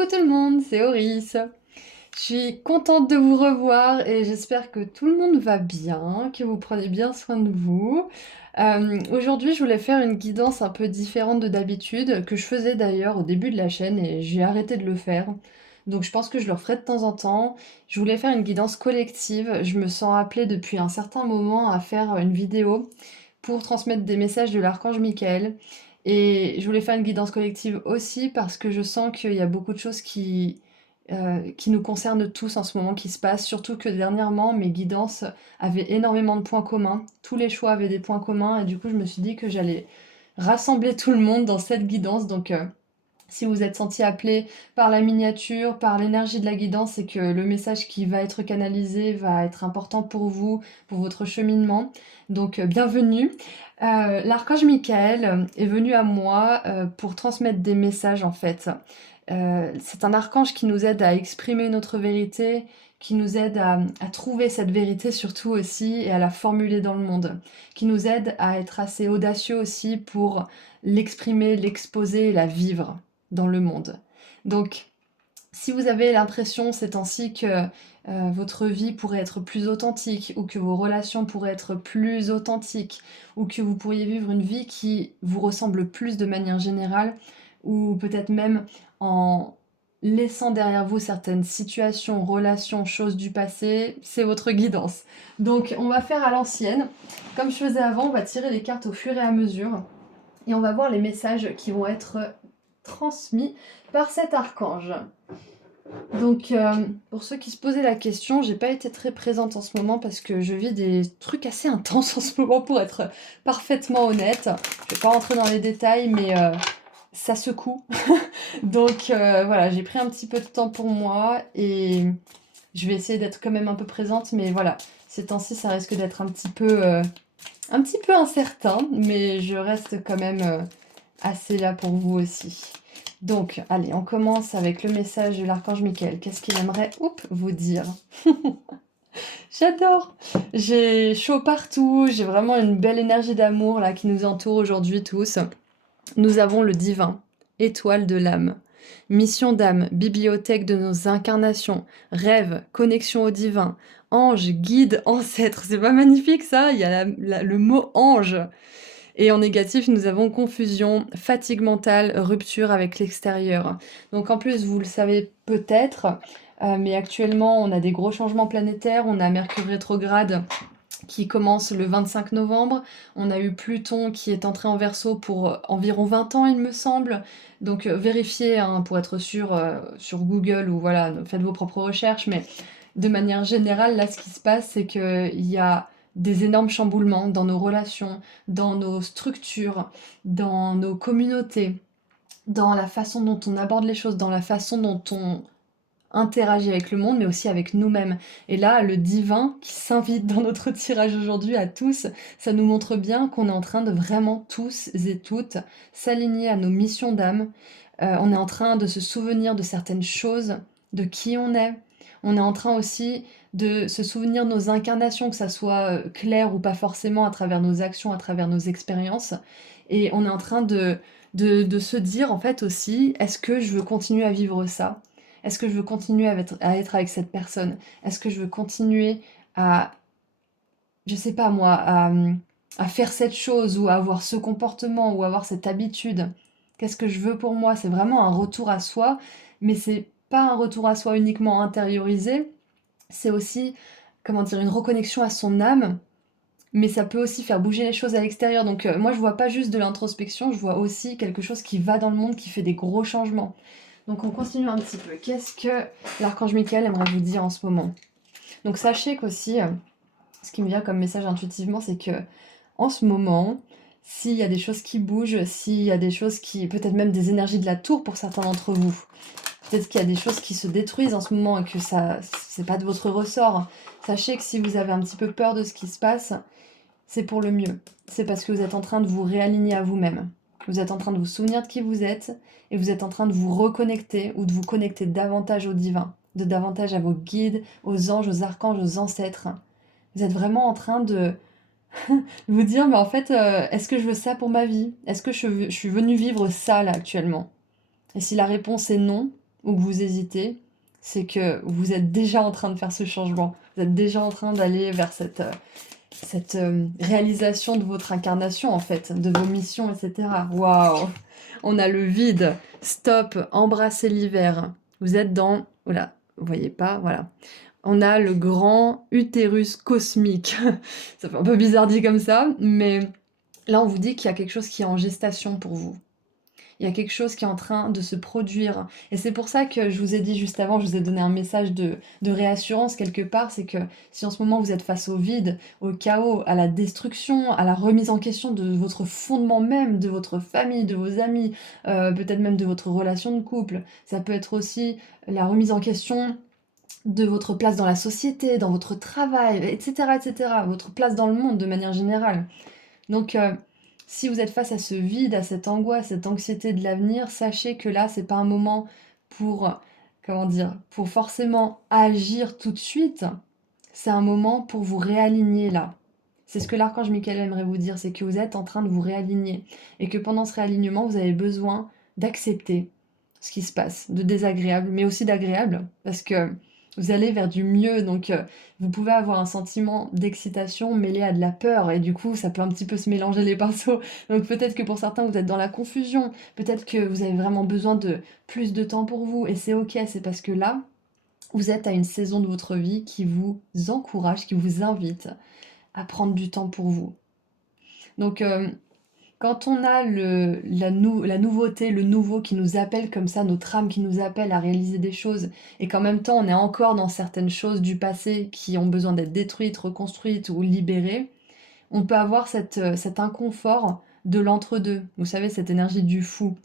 Coucou tout le monde, c'est Oris. Je suis contente de vous revoir et j'espère que tout le monde va bien, que vous prenez bien soin de vous. Aujourd'hui, je voulais faire une guidance un peu différente de d'habitude, que je faisais d'ailleurs au début de la chaîne et j'ai arrêté de le faire. Donc je pense que je le referai de temps en temps. Je voulais faire une guidance collective. Je me sens appelée depuis un certain moment à faire une vidéo pour transmettre des messages de l'archange Michael. Et je voulais faire une guidance collective aussi parce que je sens qu'il y a beaucoup de choses qui nous concernent tous en ce moment, qui se passent. Surtout que dernièrement, mes guidances avaient énormément de points communs. Tous les choix avaient des points communs et du coup, je me suis dit que j'allais rassembler tout le monde dans cette guidance. Donc, si vous êtes senti appelé par la miniature, par l'énergie de la guidance, c'est que le message qui va être canalisé va être important pour vous, pour votre cheminement. Donc bienvenue. L'archange Michael est venu à moi pour transmettre des messages en fait. C'est un archange qui nous aide à exprimer notre vérité, qui nous aide à trouver cette vérité surtout aussi et à la formuler dans le monde, qui nous aide à être assez audacieux aussi pour l'exprimer, l'exposer et la vivre dans le monde. Donc, si vous avez l'impression ces temps-ci que votre vie pourrait être plus authentique, ou que vos relations pourraient être plus authentiques, ou que vous pourriez vivre une vie qui vous ressemble plus de manière générale, ou peut-être même en laissant derrière vous certaines situations, relations, choses du passé, c'est votre guidance. Donc on va faire à l'ancienne. Comme je faisais avant, on va tirer les cartes au fur et à mesure. Et on va voir les messages qui vont être transmis par cet archange. Donc, pour ceux qui se posaient la question, j'ai pas été très présente en ce moment parce que je vis des trucs assez intenses en ce moment pour être parfaitement honnête. Je vais pas rentrer dans les détails, mais ça secoue. Donc voilà, j'ai pris un petit peu de temps pour moi et je vais essayer d'être quand même un peu présente, mais voilà, ces temps-ci, ça risque d'être un petit peu incertain, mais je reste quand même assez là pour vous aussi. Donc, allez, on commence avec le message de l'archange Michael. Qu'est-ce qu'il aimerait vous dire? J'adore! J'ai chaud partout, j'ai vraiment une belle énergie d'amour là qui nous entoure aujourd'hui tous. Nous avons le divin, étoile de l'âme. Mission d'âme, bibliothèque de nos incarnations, rêve, connexion au divin, ange, guide, ancêtre. C'est pas magnifique ça? Il y a le mot ange. Et en négatif, nous avons confusion, fatigue mentale, rupture avec l'extérieur. Donc en plus, vous le savez peut-être, mais actuellement, on a des gros changements planétaires. On a Mercure rétrograde qui commence le 25 novembre. On a eu Pluton qui est entré en Verseau pour environ 20 ans, il me semble. Donc vérifiez hein, pour être sûr sur Google ou voilà, faites vos propres recherches. Mais de manière générale, là, ce qui se passe, c'est qu'il y a des énormes chamboulements dans nos relations, dans nos structures, dans nos communautés, dans la façon dont on aborde les choses, dans la façon dont on interagit avec le monde, mais aussi avec nous-mêmes. Et là, le divin qui s'invite dans notre tirage aujourd'hui à tous, ça nous montre bien qu'on est en train de vraiment tous et toutes s'aligner à nos missions d'âme. On est en train de se souvenir de certaines choses, de qui on est. On est en train aussi de se souvenir de nos incarnations, que ça soit clair ou pas forcément à travers nos actions, à travers nos expériences. Et on est en train de se dire en fait aussi, est-ce que je veux continuer à vivre ça? Est-ce que je veux continuer à être avec cette personne? Est-ce que je veux continuer à, je sais pas moi, à faire cette chose ou à avoir ce comportement ou avoir cette habitude? Qu'est-ce que je veux pour moi? C'est vraiment un retour à soi, mais c'est pas un retour à soi uniquement intériorisé, c'est aussi, comment dire, une reconnexion à son âme, mais ça peut aussi faire bouger les choses à l'extérieur. Donc moi je vois pas juste de l'introspection, je vois aussi quelque chose qui va dans le monde, qui fait des gros changements. Donc on continue un petit peu. Qu'est-ce que l'archange Michael aimerait vous dire en ce moment? Donc sachez qu'aussi, ce qui me vient comme message intuitivement, c'est que en ce moment, s'il y a des choses qui bougent, s'il y a des choses qui, peut-être même des énergies de la tour pour certains d'entre vous, peut-être qu'il y a des choses qui se détruisent en ce moment et que ça, c'est pas de votre ressort. Sachez que si vous avez un petit peu peur de ce qui se passe, c'est pour le mieux. C'est parce que vous êtes en train de vous réaligner à vous-même. Vous êtes en train de vous souvenir de qui vous êtes et vous êtes en train de vous reconnecter ou de vous connecter davantage au divin, de davantage à vos guides, aux anges, aux archanges, aux ancêtres. Vous êtes vraiment en train de vous dire, mais en fait, est-ce que je veux ça pour ma vie? Est-ce que je suis venue vivre ça là actuellement? Et si la réponse est non, ou que vous hésitez, c'est que vous êtes déjà en train de faire ce changement. Vous êtes déjà en train d'aller vers cette réalisation de votre incarnation, en fait, de vos missions, etc. Waouh! On a le vide. Stop, embrassez l'hiver. Vous êtes dans... Voilà, vous voyez pas, voilà. On a le grand utérus cosmique. Ça fait un peu bizarre dit comme ça, mais là, on vous dit qu'il y a quelque chose qui est en gestation pour vous. Il y a quelque chose qui est en train de se produire. Et c'est pour ça que je vous ai dit juste avant, je vous ai donné un message de réassurance quelque part, c'est que si en ce moment vous êtes face au vide, au chaos, à la destruction, à la remise en question de votre fondement même, de votre famille, de vos amis, peut-être même de votre relation de couple, ça peut être aussi la remise en question de votre place dans la société, dans votre travail, etc., etc., votre place dans le monde de manière générale. Donc, si vous êtes face à ce vide, à cette angoisse, cette anxiété de l'avenir, sachez que là, c'est pas un moment pour, comment dire, pour forcément agir tout de suite. C'est un moment pour vous réaligner là. C'est ce que l'archange Michael aimerait vous dire, c'est que vous êtes en train de vous réaligner et que pendant ce réalignement, vous avez besoin d'accepter ce qui se passe, de désagréable, mais aussi d'agréable, parce que vous allez vers du mieux, donc vous pouvez avoir un sentiment d'excitation mêlé à de la peur, et du coup, ça peut un petit peu se mélanger les pinceaux. Donc peut-être que pour certains, vous êtes dans la confusion, peut-être que vous avez vraiment besoin de plus de temps pour vous, et c'est ok, c'est parce que là, vous êtes à une saison de votre vie qui vous encourage, qui vous invite à prendre du temps pour vous. Donc, quand on a la nouveauté, le nouveau qui nous appelle comme ça, notre âme qui nous appelle à réaliser des choses, et qu'en même temps on est encore dans certaines choses du passé qui ont besoin d'être détruites, reconstruites ou libérées, on peut avoir cet inconfort de l'entre-deux. Vous savez, cette énergie du fou.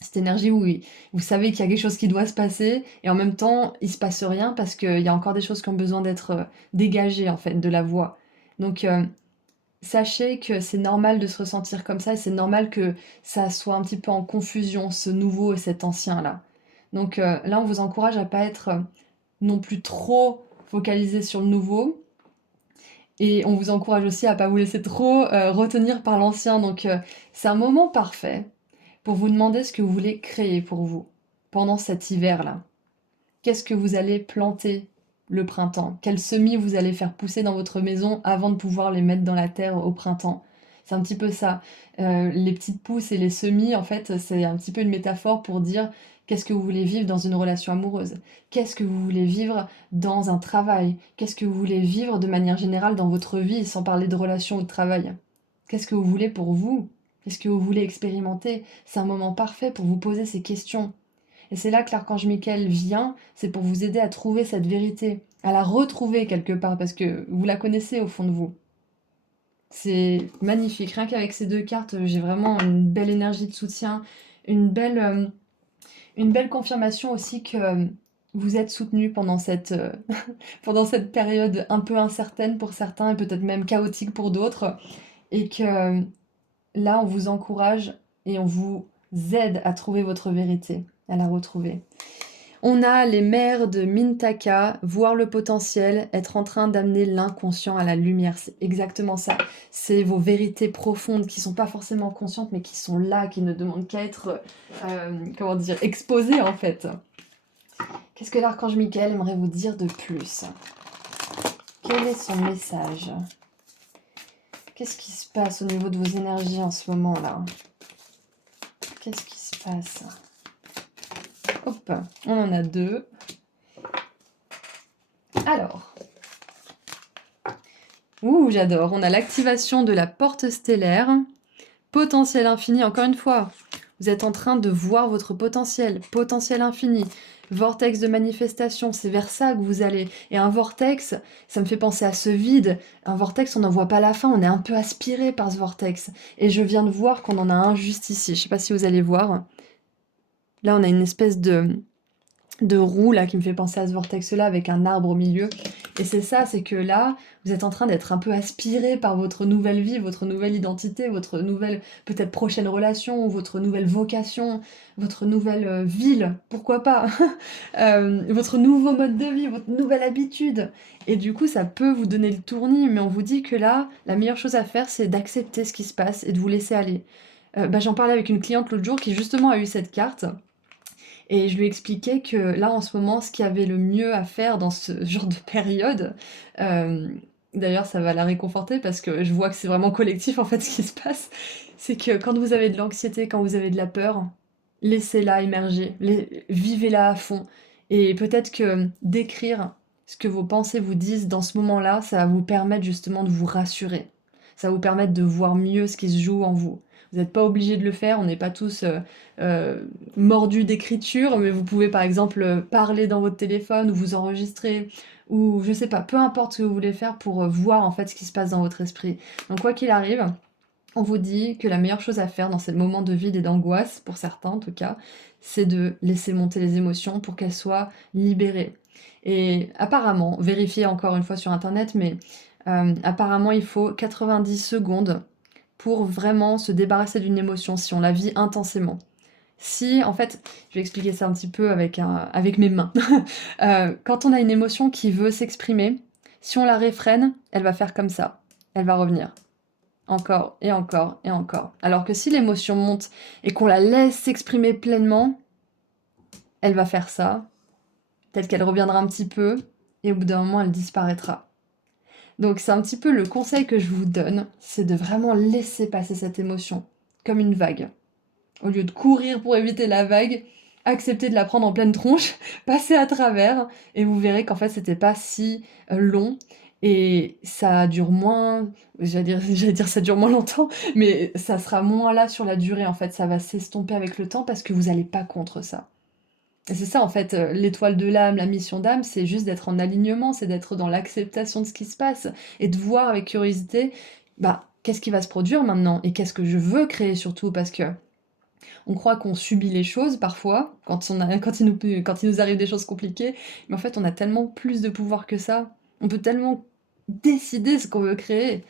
Cette énergie où vous savez qu'il y a quelque chose qui doit se passer, et en même temps, il se passe rien parce qu'il y a encore des choses qui ont besoin d'être dégagées, en fait, de la voix. Donc, sachez que c'est normal de se ressentir comme ça et c'est normal que ça soit un petit peu en confusion, ce nouveau et cet ancien-là. Donc là, on vous encourage à pas être non plus trop focalisé sur le nouveau et on vous encourage aussi à pas vous laisser trop retenir par l'ancien. Donc c'est un moment parfait pour vous demander ce que vous voulez créer pour vous pendant cet hiver-là. Qu'est-ce que vous allez planter le printemps? Quels semis vous allez faire pousser dans votre maison avant de pouvoir les mettre dans la terre au printemps? C'est un petit peu ça. Les petites pousses et les semis, en fait, c'est un petit peu une métaphore pour dire qu'est-ce que vous voulez vivre dans une relation amoureuse? Qu'est-ce que vous voulez vivre dans un travail? Qu'est-ce que vous voulez vivre de manière générale dans votre vie, sans parler de relation ou de travail? Qu'est-ce que vous voulez pour vous? Qu'est-ce que vous voulez expérimenter? C'est un moment parfait pour vous poser ces questions. Et c'est là que l'archange Michael vient, c'est pour vous aider à trouver cette vérité, à la retrouver quelque part, parce que vous la connaissez au fond de vous. C'est magnifique. Rien qu'avec ces deux cartes, j'ai vraiment une belle énergie de soutien, une belle, une belle confirmation aussi que vous êtes soutenu pendant pendant cette période un peu incertaine pour certains et peut-être même chaotique pour d'autres. Et que là, on vous encourage et on vous aide à trouver votre vérité, à la retrouver. On a les mères de Mintaka, voir le potentiel, être en train d'amener l'inconscient à la lumière. C'est exactement ça. C'est vos vérités profondes qui sont pas forcément conscientes, mais qui sont là, qui ne demandent qu'à être, comment dire, exposées en fait. Qu'est-ce que l'archange Michael aimerait vous dire de plus? Quel est son message? Qu'est-ce qui se passe au niveau de vos énergies en ce moment-là? Qu'est-ce qui se passe? Hop, on en a deux. Alors. Ouh, j'adore. On a l'activation de la porte stellaire. Potentiel infini, encore une fois. Vous êtes en train de voir votre potentiel. Potentiel infini. Vortex de manifestation, c'est vers ça que vous allez. Et un vortex, ça me fait penser à ce vide. Un vortex, on n'en voit pas la fin, on est un peu aspiré par ce vortex. Et je viens de voir qu'on en a un juste ici. Je ne sais pas si vous allez voir. Là, on a une espèce de roue là qui me fait penser à ce vortex là avec un arbre au milieu, et c'est ça, c'est que là vous êtes en train d'être un peu aspiré par votre nouvelle vie, votre nouvelle identité, votre nouvelle peut-être prochaine relation, votre nouvelle vocation, votre nouvelle ville, pourquoi pas, votre nouveau mode de vie, votre nouvelle habitude, et du coup ça peut vous donner le tournis, mais on vous dit que là la meilleure chose à faire c'est d'accepter ce qui se passe et de vous laisser aller. J'en parlais avec une cliente l'autre jour qui justement a eu cette carte. Et je lui expliquais que là, en ce moment, ce qu'il y avait le mieux à faire dans ce genre de période, euh, d'ailleurs, ça va la réconforter parce que je vois que c'est vraiment collectif en fait ce qui se passe, c'est que quand vous avez de l'anxiété, quand vous avez de la peur, laissez-la émerger, vivez-la à fond. Et peut-être que d'écrire ce que vos pensées vous disent dans ce moment-là, ça va vous permettre justement de vous rassurer. Ça va vous permettre de voir mieux ce qui se joue en vous. Vous n'êtes pas obligé de le faire, on n'est pas tous euh, mordus d'écriture, mais vous pouvez par exemple parler dans votre téléphone ou vous enregistrer ou je sais pas, peu importe ce que vous voulez faire pour voir en fait ce qui se passe dans votre esprit. Donc quoi qu'il arrive, on vous dit que la meilleure chose à faire dans ces moments de vide et d'angoisse, pour certains en tout cas, c'est de laisser monter les émotions pour qu'elles soient libérées. Et apparemment, vérifiez encore une fois sur internet, mais apparemment il faut 90 secondes pour vraiment se débarrasser d'une émotion si on la vit intensément. Si, en fait, je vais expliquer ça un petit peu avec mes mains. Quand on a une émotion qui veut s'exprimer, si on la réfrène, elle va faire comme ça. Elle va revenir. Encore et encore et encore. Alors que si l'émotion monte et qu'on la laisse s'exprimer pleinement, elle va faire ça. Peut-être qu'elle reviendra un petit peu et au bout d'un moment, elle disparaîtra. Donc c'est un petit peu le conseil que je vous donne, c'est de vraiment laisser passer cette émotion, comme une vague. Au lieu de courir pour éviter la vague, accepter de la prendre en pleine tronche, passer à travers, et vous verrez qu'en fait c'était pas si long, et ça dure moins, j'allais dire ça dure moins longtemps, mais ça sera moins là sur la durée en fait, ça va s'estomper avec le temps parce que vous allez pas contre ça. Et c'est ça en fait, l'étoile de l'âme, la mission d'âme, c'est juste d'être en alignement, c'est d'être dans l'acceptation de ce qui se passe, et de voir avec curiosité, bah, qu'est-ce qui va se produire maintenant, et qu'est-ce que je veux créer surtout, parce que on croit qu'on subit les choses parfois, quand il nous arrive des choses compliquées, mais en fait on a tellement plus de pouvoir que ça. On peut tellement décider ce qu'on veut créer.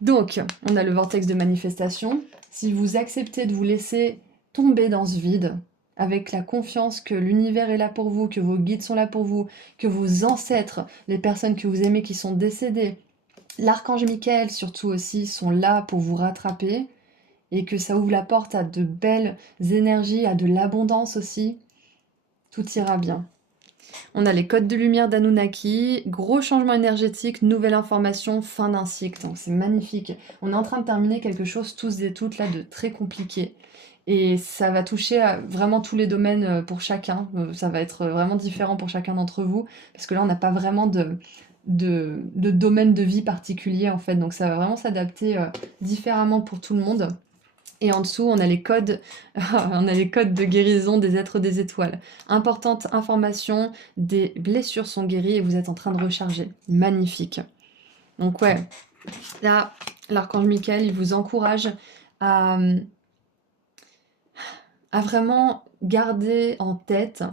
Donc, on a le vortex de manifestation. Si vous acceptez de vous laisser tomber dans ce vide, avec la confiance que l'univers est là pour vous, que vos guides sont là pour vous, que vos ancêtres, les personnes que vous aimez qui sont décédées, l'archange Michael surtout aussi, sont là pour vous rattraper, et que ça ouvre la porte à de belles énergies, à de l'abondance aussi, tout ira bien. On a les codes de lumière d'Anunnaki, gros changement énergétique, nouvelle information, fin d'un cycle, donc c'est magnifique. On est en train de terminer quelque chose tous et toutes là de très compliqué. Et ça va toucher à vraiment tous les domaines pour chacun. Ça va être vraiment différent pour chacun d'entre vous, parce que là on n'a pas vraiment de domaine de vie particulier en fait, donc ça va vraiment s'adapter différemment pour tout le monde. Et en dessous, on a les codes, on a les codes de guérison des êtres des étoiles. Importante information, des blessures sont guéries et vous êtes en train de recharger. Magnifique. Donc ouais, là, l'archange Michael, il vous encourage à, à vraiment garder en tête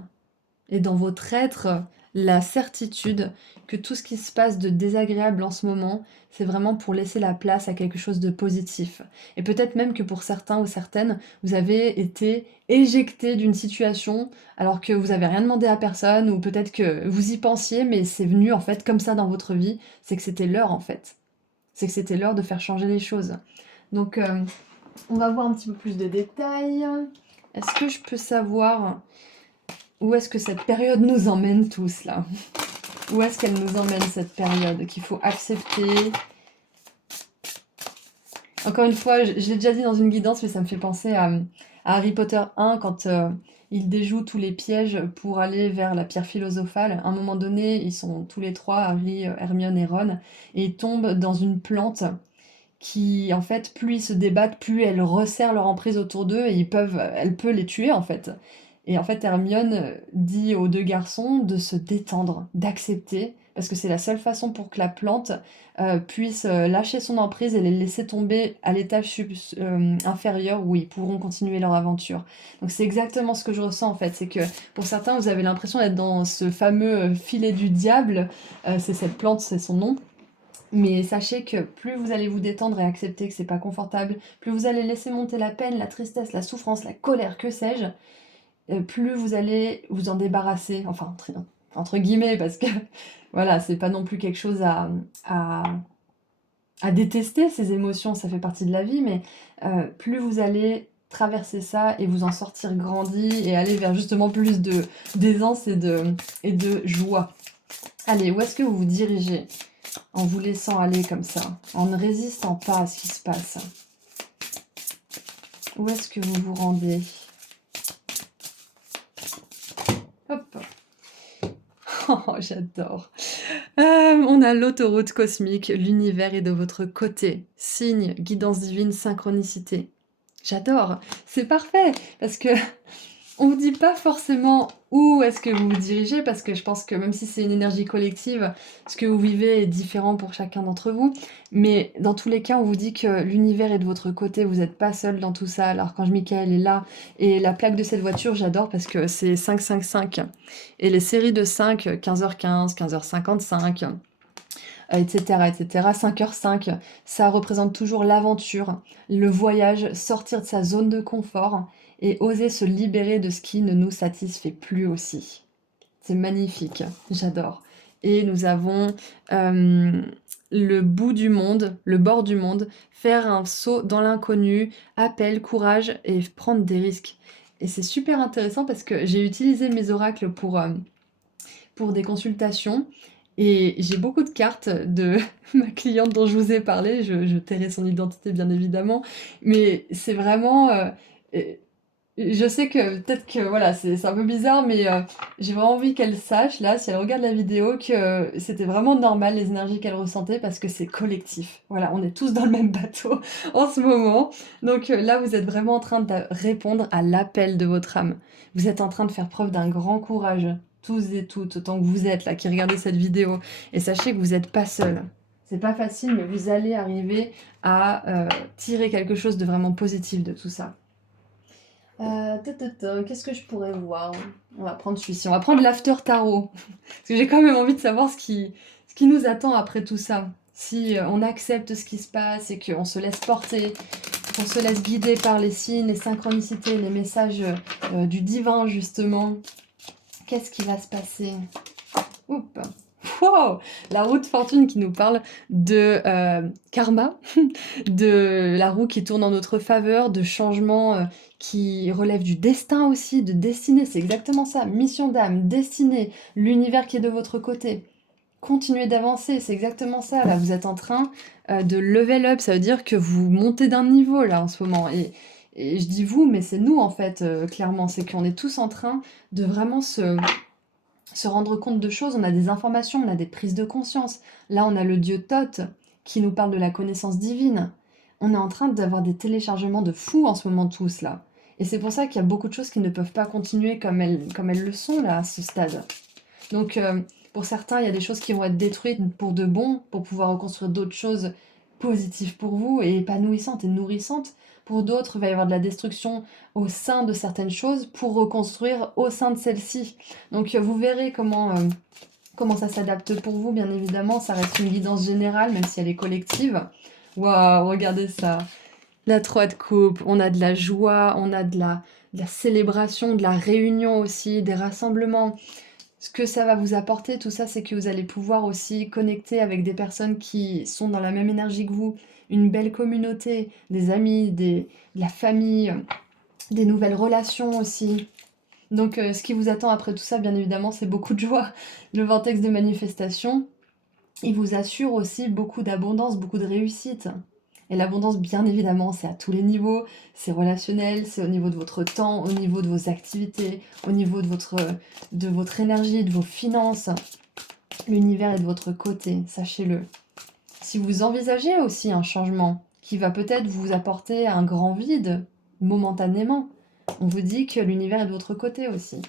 et dans votre être la certitude que tout ce qui se passe de désagréable en ce moment, c'est vraiment pour laisser la place à quelque chose de positif. Et peut-être même que pour certains ou certaines, vous avez été éjecté d'une situation alors que vous avez rien demandé à personne, ou peut-être que vous y pensiez, mais c'est venu en fait comme ça dans votre vie, c'est que c'était l'heure en fait. C'est que c'était l'heure de faire changer les choses. Donc on va voir un petit peu plus de détails. Est-ce que je peux savoir où est-ce que cette période nous emmène tous, là? Où est-ce qu'elle nous emmène, cette période qu'il faut accepter? Encore une fois, je l'ai déjà dit dans une guidance, mais ça me fait penser à Harry Potter 1, quand il déjoue tous les pièges pour aller vers la pierre philosophale. À un moment donné, ils sont tous les trois, Harry, Hermione et Ron, et ils tombent dans une plante qui, en fait, plus ils se débattent, plus elle resserre leur emprise autour d'eux, et elle peut les tuer, en fait. Et en fait, Hermione dit aux deux garçons de se détendre, d'accepter, parce que c'est la seule façon pour que la plante puisse lâcher son emprise et les laisser tomber à l'étage inférieur où ils pourront continuer leur aventure. Donc c'est exactement ce que je ressens en fait, c'est que pour certains, vous avez l'impression d'être dans ce fameux filet du diable, c'est cette plante, c'est son nom. Mais sachez que plus vous allez vous détendre et accepter que c'est pas confortable, plus vous allez laisser monter la peine, la tristesse, la souffrance, la colère, que sais-je, plus vous allez vous en débarrasser, enfin entre guillemets, parce que voilà, c'est pas non plus quelque chose à, à détester, ces émotions, ça fait partie de la vie, mais plus vous allez traverser ça et vous en sortir grandi et aller vers justement plus de d'aisance et de joie. Allez, où est-ce que vous vous dirigez en vous laissant aller comme ça, en ne résistant pas à ce qui se passe? Où est-ce que vous vous rendez? Hop. Oh, j'adore. On a l'autoroute cosmique, l'univers est de votre côté. Signe, guidance divine, synchronicité. J'adore, c'est parfait, parce que on vous dit pas forcément où est-ce que vous vous dirigez, parce que je pense que même si c'est une énergie collective, ce que vous vivez est différent pour chacun d'entre vous. Mais dans tous les cas, on vous dit que l'univers est de votre côté, vous n'êtes pas seul dans tout ça. L'archange Michael est là. Et la plaque de cette voiture, j'adore parce que c'est 555. Et les séries de 5, 15h15, 15h55, etc., etc., 5h05, ça représente toujours l'aventure, le voyage, sortir de sa zone de confort et oser se libérer de ce qui ne nous satisfait plus aussi. C'est magnifique, j'adore. Et nous avons le bout du monde, le bord du monde, faire un saut dans l'inconnu, appel, courage et prendre des risques. Et c'est super intéressant parce que j'ai utilisé mes oracles pour des consultations et j'ai beaucoup de cartes de ma cliente dont je vous ai parlé. Je tairai son identité bien évidemment, mais c'est vraiment... je sais que peut-être que voilà, c'est un peu bizarre, mais j'ai vraiment envie qu'elle sache, là, si elle regarde la vidéo, que c'était vraiment normal les énergies qu'elle ressentait parce que c'est collectif. Voilà, on est tous dans le même bateau en ce moment. Donc là, vous êtes vraiment en train de répondre à l'appel de votre âme. Vous êtes en train de faire preuve d'un grand courage, tous et toutes, autant que vous êtes là, qui regardez cette vidéo. Et sachez que vous n'êtes pas seul. C'est pas facile, mais vous allez arriver à tirer quelque chose de vraiment positif de tout ça. Qu'est-ce que je pourrais voir? On va prendre celui-ci. On va prendre l'after tarot. Parce que j'ai quand même envie de savoir ce qui nous attend après tout ça. Si on accepte ce qui se passe et qu'on se laisse porter, qu'on se laisse guider par les signes, les synchronicités, les messages du divin, justement. Qu'est-ce qui va se passer? Oups. Wow! La roue de fortune qui nous parle de karma, de la roue qui tourne en notre faveur, de changements qui relèvent du destin aussi, de destinée, c'est exactement ça. Mission d'âme, destinée, l'univers qui est de votre côté. Continuez d'avancer, c'est exactement ça. Là, vous êtes en train de level up, ça veut dire que vous montez d'un niveau là en ce moment. Et je dis vous, mais c'est nous en fait, clairement. C'est qu'on est tous en train de vraiment se rendre compte de choses, on a des informations, on a des prises de conscience. Là, on a le dieu Thoth qui nous parle de la connaissance divine. On est en train d'avoir des téléchargements de fous en ce moment tous, là. Et c'est pour ça qu'il y a beaucoup de choses qui ne peuvent pas continuer comme elles le sont, là, à ce stade. Donc, pour certains, il y a des choses qui vont être détruites pour de bon, pour pouvoir reconstruire d'autres choses positives pour vous et épanouissantes et nourrissantes. Pour d'autres, il va y avoir de la destruction au sein de certaines choses pour reconstruire au sein de celles-ci. Donc vous verrez comment ça s'adapte pour vous, bien évidemment. Ça reste une guidance générale, même si elle est collective. Waouh, regardez ça. La 3 de coupe, on a de la joie, on a de la célébration, de la réunion aussi, des rassemblements. Ce que ça va vous apporter, tout ça, c'est que vous allez pouvoir aussi connecter avec des personnes qui sont dans la même énergie que vous, une belle communauté, des amis, de la famille, des nouvelles relations aussi. Donc ce qui vous attend après tout ça, bien évidemment, c'est beaucoup de joie. Le vortex de manifestation, il vous assure aussi beaucoup d'abondance, beaucoup de réussite. Et l'abondance, bien évidemment, c'est à tous les niveaux. C'est relationnel, c'est au niveau de votre temps, au niveau de vos activités, au niveau de votre énergie, de vos finances. L'univers est de votre côté, sachez-le. Si vous envisagez aussi un changement qui va peut-être vous apporter un grand vide, momentanément, on vous dit que l'univers est de votre côté aussi.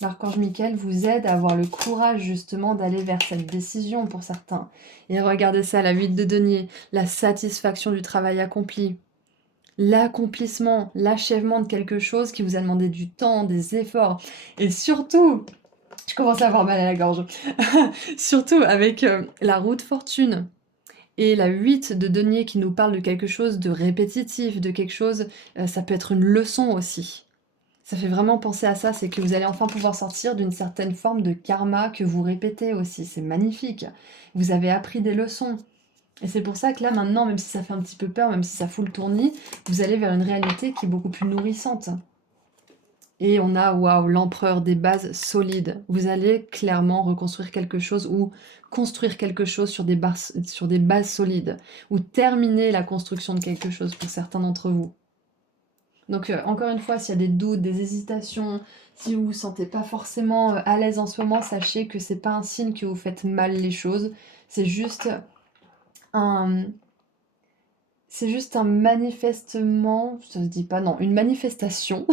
L'archange Michael vous aide à avoir le courage justement d'aller vers cette décision pour certains. Et regardez ça, la 8 de denier, la satisfaction du travail accompli. L'accomplissement, l'achèvement de quelque chose qui vous a demandé du temps, des efforts. Et surtout, je commence à avoir mal à la gorge, surtout avec la roue de fortune. Et la 8 de denier qui nous parle de quelque chose de répétitif, de quelque chose, ça peut être une leçon aussi. Ça fait vraiment penser à ça, c'est que vous allez enfin pouvoir sortir d'une certaine forme de karma que vous répétez aussi, c'est magnifique. Vous avez appris des leçons. Et c'est pour ça que là, maintenant, même si ça fait un petit peu peur, même si ça fout le tournis, vous allez vers une réalité qui est beaucoup plus nourrissante. Et on a, waouh, l'empereur des bases solides. Vous allez clairement reconstruire quelque chose ou construire quelque chose sur des bases solides. Ou terminer la construction de quelque chose pour certains d'entre vous. Donc encore une fois, s'il y a des doutes, des hésitations, si vous vous sentez pas forcément à l'aise en ce moment, sachez que c'est pas un signe que vous faites mal les choses. C'est juste un, c'est juste un manifestement, ça se dit pas, non, une manifestation.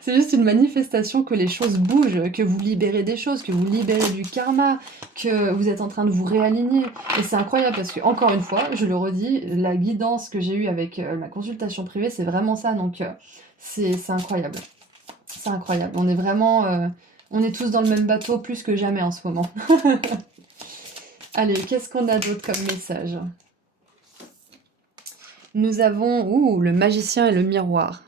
C'est juste une manifestation que les choses bougent, que vous libérez des choses, que vous libérez du karma, que vous êtes en train de vous réaligner. Et c'est incroyable parce que, encore une fois, je le redis, la guidance que j'ai eue avec ma consultation privée, c'est vraiment ça. Donc, c'est incroyable. C'est incroyable. On est vraiment... on est tous dans le même bateau plus que jamais en ce moment. Allez, qu'est-ce qu'on a d'autre comme message? Nous avons, le magicien et le miroir.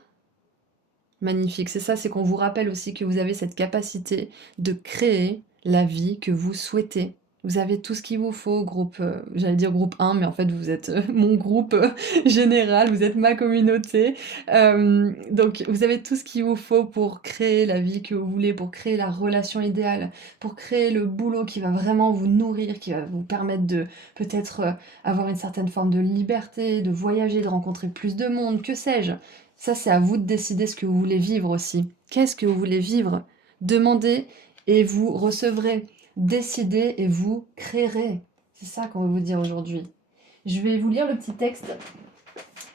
Magnifique, c'est ça, c'est qu'on vous rappelle aussi que vous avez cette capacité de créer la vie que vous souhaitez. Vous avez tout ce qu'il vous faut, groupe, j'allais dire groupe 1, mais en fait vous êtes mon groupe général, vous êtes ma communauté. Donc vous avez tout ce qu'il vous faut pour créer la vie que vous voulez, pour créer la relation idéale, pour créer le boulot qui va vraiment vous nourrir, qui va vous permettre de peut-être avoir une certaine forme de liberté, de voyager, de rencontrer plus de monde, que sais-je. Ça, c'est à vous de décider ce que vous voulez vivre aussi. Qu'est-ce que vous voulez vivre? Demandez et vous recevrez. Décidez et vous créerez. C'est ça qu'on veut vous dire aujourd'hui. Je vais vous lire le petit texte,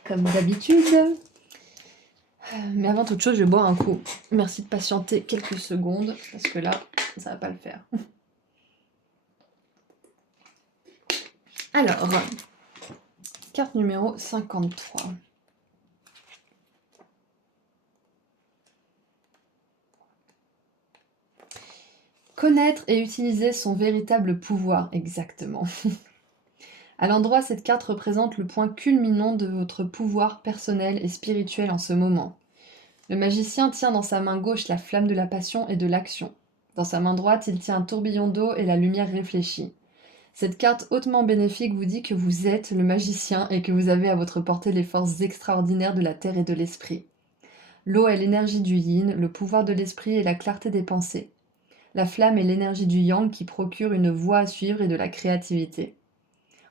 comme d'habitude. Mais avant toute chose, je vais boire un coup. Merci de patienter quelques secondes, parce que là, ça va pas le faire. Alors, carte numéro 53. Connaître et utiliser son véritable pouvoir, exactement. À l'endroit, cette carte représente le point culminant de votre pouvoir personnel et spirituel en ce moment. Le magicien tient dans sa main gauche la flamme de la passion et de l'action. Dans sa main droite, il tient un tourbillon d'eau et la lumière réfléchie. Cette carte hautement bénéfique vous dit que vous êtes le magicien et que vous avez à votre portée les forces extraordinaires de la terre et de l'esprit. L'eau est l'énergie du yin, le pouvoir de l'esprit et la clarté des pensées. La flamme est l'énergie du yang qui procure une voie à suivre et de la créativité.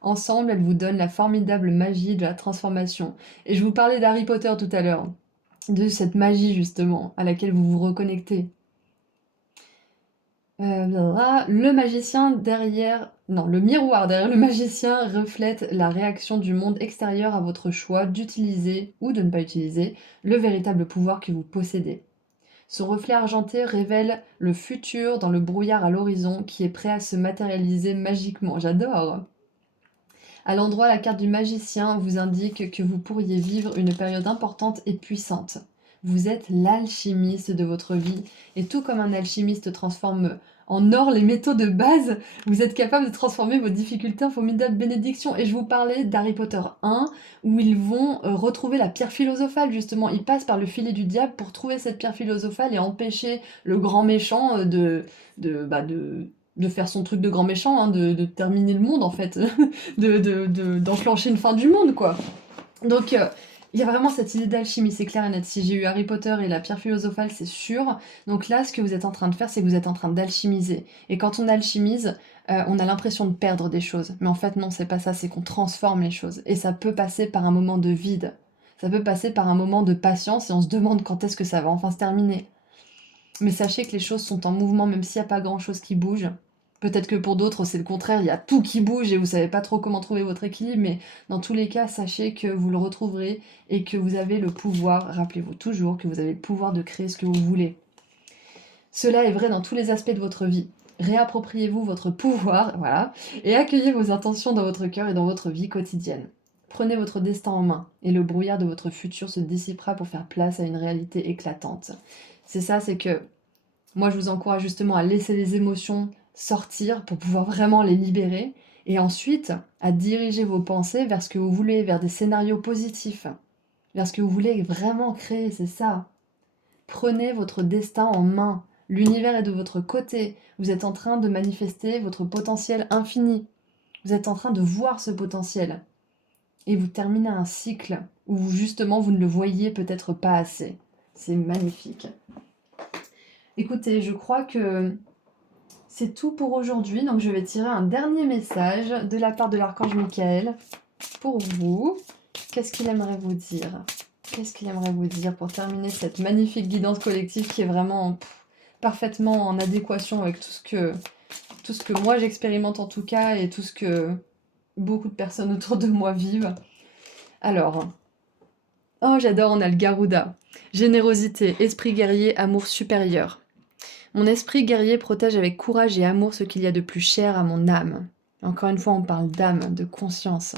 Ensemble, elles vous donnent la formidable magie de la transformation. Et je vous parlais d'Harry Potter tout à l'heure, de cette magie justement, à laquelle vous vous reconnectez. Le magicien derrière... Non, le miroir derrière le magicien reflète la réaction du monde extérieur à votre choix d'utiliser ou de ne pas utiliser le véritable pouvoir que vous possédez. Son reflet argenté révèle le futur dans le brouillard à l'horizon qui est prêt à se matérialiser magiquement. J'adore! À l'endroit, la carte du magicien vous indique que vous pourriez vivre une période importante et puissante. Vous êtes l'alchimiste de votre vie, et tout comme un alchimiste transforme en or les métaux de base, vous êtes capable de transformer vos difficultés en formidables bénédictions. Et je vous parlais d'Harry Potter 1, où ils vont retrouver la pierre philosophale, justement. Ils passent par le filet du diable pour trouver cette pierre philosophale et empêcher le grand méchant de faire son truc de grand méchant, hein, de terminer le monde, en fait. D'enclencher une fin du monde, quoi. Donc, il y a vraiment cette idée d'alchimie, c'est clair et net. Si j'ai eu Harry Potter et la pierre philosophale, c'est sûr. Donc là, ce que vous êtes en train de faire, c'est que vous êtes en train d'alchimiser. Et quand on alchimise, on a l'impression de perdre des choses. Mais en fait, non, c'est pas ça, c'est qu'on transforme les choses. Et ça peut passer par un moment de vide. Ça peut passer par un moment de patience et on se demande quand est-ce que ça va enfin se terminer. Mais sachez que les choses sont en mouvement, même s'il n'y a pas grand-chose qui bouge. Peut-être que pour d'autres, c'est le contraire, il y a tout qui bouge et vous savez pas trop comment trouver votre équilibre, mais dans tous les cas, sachez que vous le retrouverez et que vous avez le pouvoir, rappelez-vous toujours que vous avez le pouvoir de créer ce que vous voulez. Cela est vrai dans tous les aspects de votre vie. Réappropriez-vous votre pouvoir, voilà, et accueillez vos intentions dans votre cœur et dans votre vie quotidienne. Prenez votre destin en main, et le brouillard de votre futur se dissipera pour faire place à une réalité éclatante. C'est ça, c'est que moi je vous encourage justement à laisser les émotions sortir pour pouvoir vraiment les libérer, et ensuite à diriger vos pensées vers ce que vous voulez, vers des scénarios positifs, vers ce que vous voulez vraiment créer, c'est ça. Prenez votre destin en main. L'univers est de votre côté. Vous êtes en train de manifester votre potentiel infini. Vous êtes en train de voir ce potentiel. et vous terminez un cycle où justement vous ne le voyez peut-être pas assez. C'est magnifique. Écoutez, je crois que c'est tout pour aujourd'hui, donc je vais tirer un dernier message de la part de l'archange Michael pour vous. Qu'est-ce qu'il aimerait vous dire? Qu'est-ce qu'il aimerait vous dire pour terminer cette magnifique guidance collective qui est vraiment parfaitement en adéquation avec tout ce que moi j'expérimente en tout cas et tout ce que beaucoup de personnes autour de moi vivent. Alors, oh j'adore, on a le Garuda. Générosité, esprit guerrier, amour supérieur. Mon esprit guerrier protège avec courage et amour ce qu'il y a de plus cher à mon âme. Encore une fois, on parle d'âme, de conscience.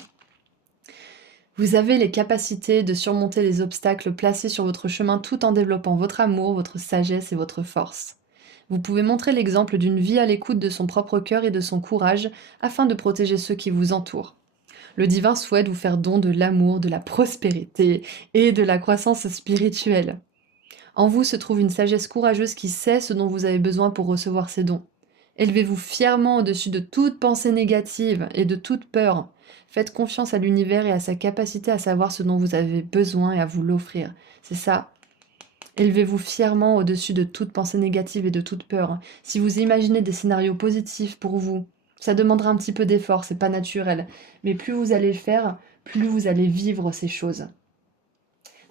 Vous avez les capacités de surmonter les obstacles placés sur votre chemin tout en développant votre amour, votre sagesse et votre force. Vous pouvez montrer l'exemple d'une vie à l'écoute de son propre cœur et de son courage afin de protéger ceux qui vous entourent. Le divin souhaite vous faire don de l'amour, de la prospérité et de la croissance spirituelle. En vous se trouve une sagesse courageuse qui sait ce dont vous avez besoin pour recevoir ces dons. Élevez-vous fièrement au-dessus de toute pensée négative et de toute peur. Faites confiance à l'univers et à sa capacité à savoir ce dont vous avez besoin et à vous l'offrir. C'est ça. Élevez-vous fièrement au-dessus de toute pensée négative et de toute peur. Si vous imaginez des scénarios positifs pour vous, ça demandera un petit peu d'effort, c'est pas naturel. Mais plus vous allez le faire, plus vous allez vivre ces choses.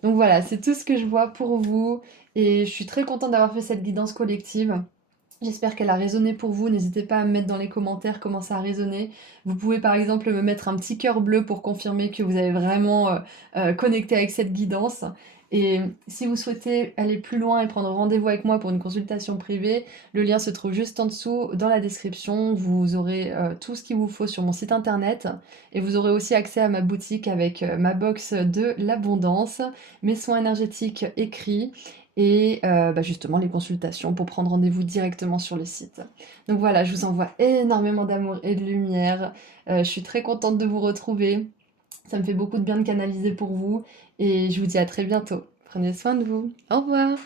Donc voilà, c'est tout ce que je vois pour vous et je suis très contente d'avoir fait cette guidance collective. J'espère qu'elle a résonné pour vous. N'hésitez pas à me mettre dans les commentaires comment ça a résonné. Vous pouvez par exemple me mettre un petit cœur bleu pour confirmer que vous avez vraiment connecté avec cette guidance. Et si vous souhaitez aller plus loin et prendre rendez-vous avec moi pour une consultation privée, le lien se trouve juste en dessous dans la description. Vous aurez tout ce qu'il vous faut sur mon site internet et vous aurez aussi accès à ma boutique avec ma box de l'abondance, mes soins énergétiques écrits et justement les consultations pour prendre rendez-vous directement sur le site. Donc voilà, je vous envoie énormément d'amour et de lumière. Je suis très contente de vous retrouver. Ça me fait beaucoup de bien de canaliser pour vous et je vous dis à très bientôt. Prenez soin de vous. Au revoir.